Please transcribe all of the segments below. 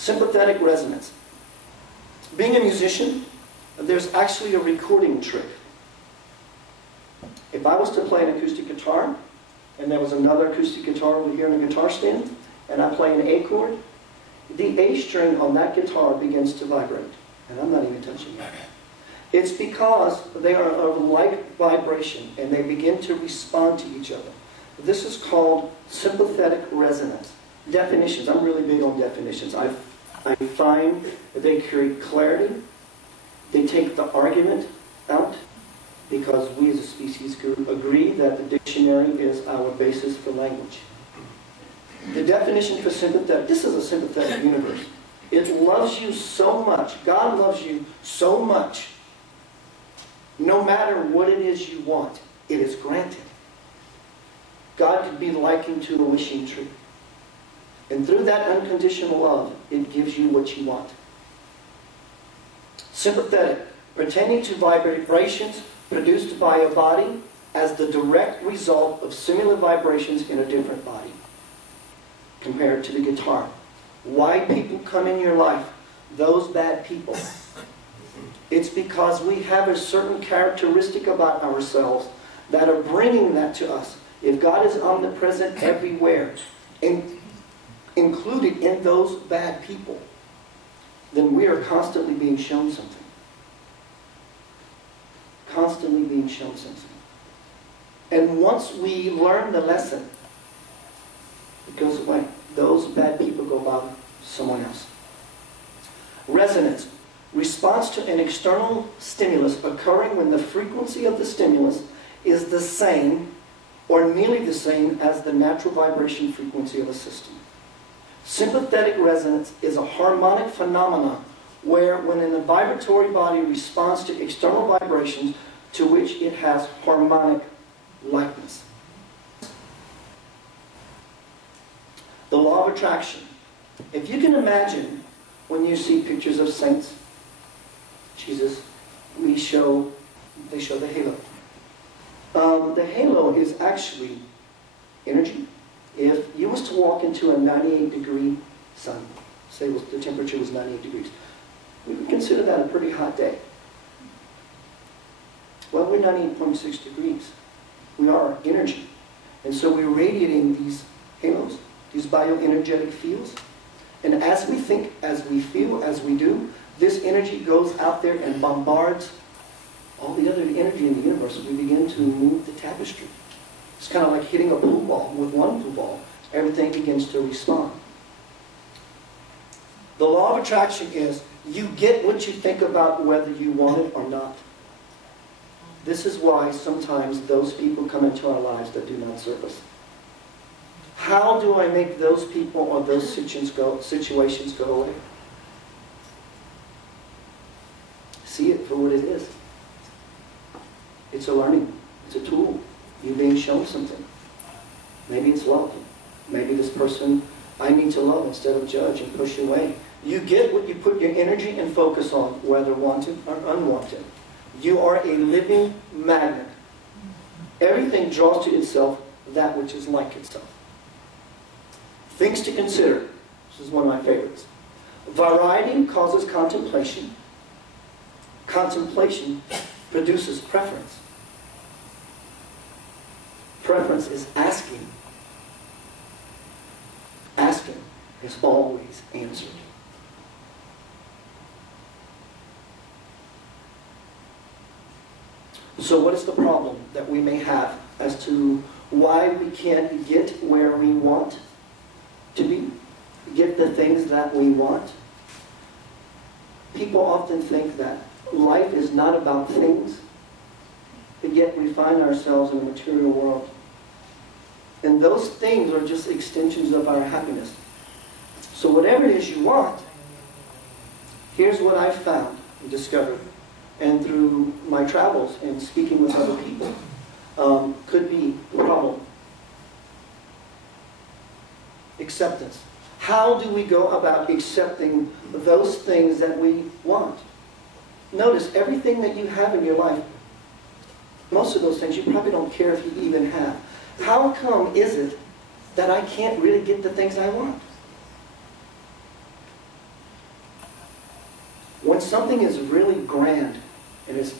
Sympathetic resonance. Being a musician, there's actually a recording trick. If I was to play an acoustic guitar, and there was another acoustic guitar over here in the guitar stand, and I play an A chord, the A string on that guitar begins to vibrate. And I'm not even touching it. It's because they are of like vibration, and they begin to respond to each other. This is called sympathetic resonance. Definitions. I'm really big on definitions. I find that they create clarity. They take the argument out, because we as a species agree that the dictionary is our basis for language. The definition for sympathetic, this is a sympathetic universe. It loves you so much. God loves you so much. No matter what it is you want, it is granted. God could be likened to a wishing tree. And through that unconditional love, it gives you what you want. Sympathetic, pertaining to vibrations produced by a body as the direct result of similar vibrations in a different body. Compared to the guitar. Why people come in your life? Those bad people. It's because we have a certain characteristic about ourselves that are bringing that to us. If God is omnipresent everywhere, included in those bad people, then we are constantly being shown something. Constantly being shown something. And once we learn the lesson, it goes away. Those bad people go by someone else. Resonance. Response to an external stimulus occurring when the frequency of the stimulus is the same or nearly the same as the natural vibration frequency of a system. Sympathetic resonance is a harmonic phenomenon where when a vibratory body responds to external vibrations to which it has harmonic likeness. The law of attraction. If you can imagine when you see pictures of saints, Jesus, they show the halo. The halo is actually energy. If you was to walk into a 98-degree sun, say the temperature was 98 degrees, we would consider that a pretty hot day. Well, we're 98.6 degrees. We are energy. And so we're radiating these halos, these bioenergetic fields. And as we think, as we feel, as we do, this energy goes out there and bombards all the other energy in the universe. We begin to move the tapestry. It's kind of like hitting a pool ball. With one pool ball, everything begins to respond. The law of attraction is you get what you think about whether you want it or not. This is why sometimes those people come into our lives that do not serve us. How do I make those people or those situations go away? See it for what it is. It's a learning. It's a tool. You're being shown something. Maybe it's love. Maybe this person I need to love instead of judge and push away. You get what you put your energy and focus on, whether wanted or unwanted. You are a living magnet. Everything draws to itself that which is like itself. Things to consider. This is one of my favorites. Variety causes contemplation. Contemplation produces preference. Preference is asking. Asking is always answered. So what is the problem that we may have as to why we can't get where we want to be? Get the things that we want? People often think that life is not about things, but yet we find ourselves in a material world. And those things are just extensions of our happiness. So whatever it is you want, here's what I've found and discovered, and through my travels and speaking with other people, could be the problem. Acceptance. How do we go about accepting those things that we want? Notice, everything that you have in your life, most of those things you probably don't care if you even have. How come is it that I can't really get the things I want? When something is really grand, and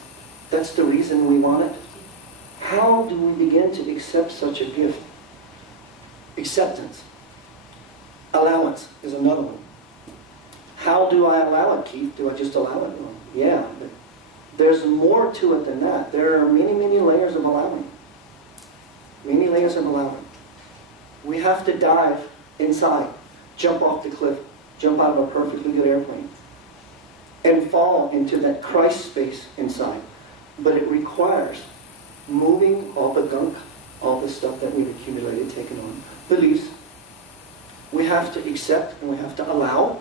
that's the reason we want it, how do we begin to accept such a gift? Acceptance. Allowance is another one. How do I allow it, Keith? Do I just allow it? Well, yeah, but there's more to it than that. There are many, many layers of allowing. Many layers of allowing. We have to dive inside, jump off the cliff, jump out of a perfectly good airplane, and fall into that Christ space inside. But it requires moving all the gunk, all the stuff that we've accumulated, taken on, beliefs. We have to accept and we have to allow.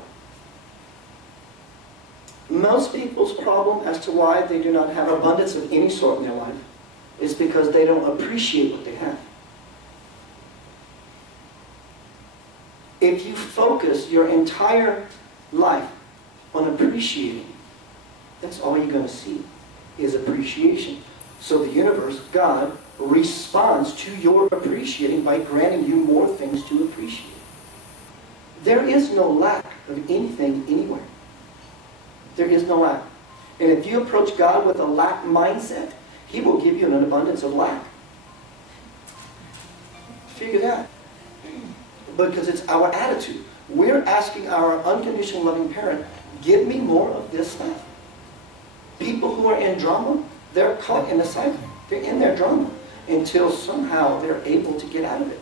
Most people's problem as to why they do not have abundance of any sort in their life is because they don't appreciate what they have. If you focus your entire life on appreciating, that's all you're going to see is appreciation. So the universe, God, responds to your appreciating by granting you more things to appreciate. There is no lack of anything anywhere. There is no lack. And if you approach God with a lack mindset, He will give you an abundance of lack. Figure that. Because it's our attitude. We're asking our unconditional loving parent, give me more of this stuff. People who are in drama, they're caught in a cycle. They're in their drama until somehow they're able to get out of it.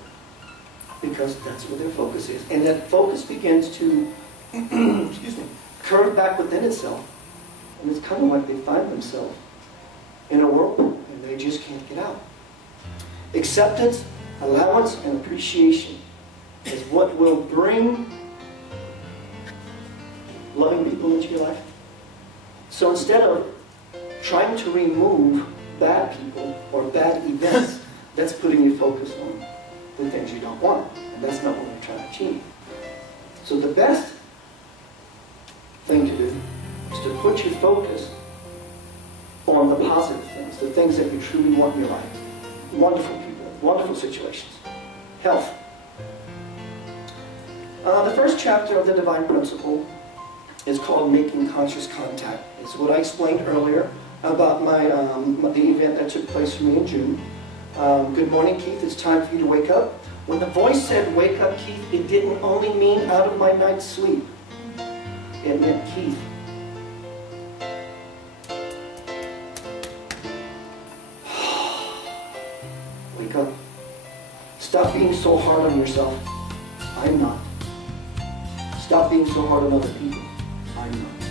Because that's where their focus is. And that focus begins to excuse me, curve back within itself. And it's kind of like they find themselves in a whirlpool and they just can't get out. Acceptance, allowance, and appreciation is what will bring loving people into your life. So instead of trying to remove bad people or bad events, that's putting your focus on the things you don't want. And that's not what we're trying to achieve. So the best thing to do is to put your focus on the positive things, the things that you truly want in your life. Wonderful people, wonderful situations, health. The first chapter of the Divine Principle is called Making Conscious Contact. It's what I explained earlier about the event that took place for me in June. Good morning, Keith. It's time for you to wake up. When the voice said, wake up, Keith, it didn't only mean out of my night's sleep. It meant Keith. Wake up. Stop being so hard on yourself. I'm not. Stop being so hard on other people. I'm not.